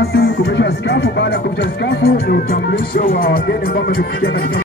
rasmi kuvishwa skafu. Baada ya kuvishwa skafu ni utambulisho wa wageni ambao wamefikia katika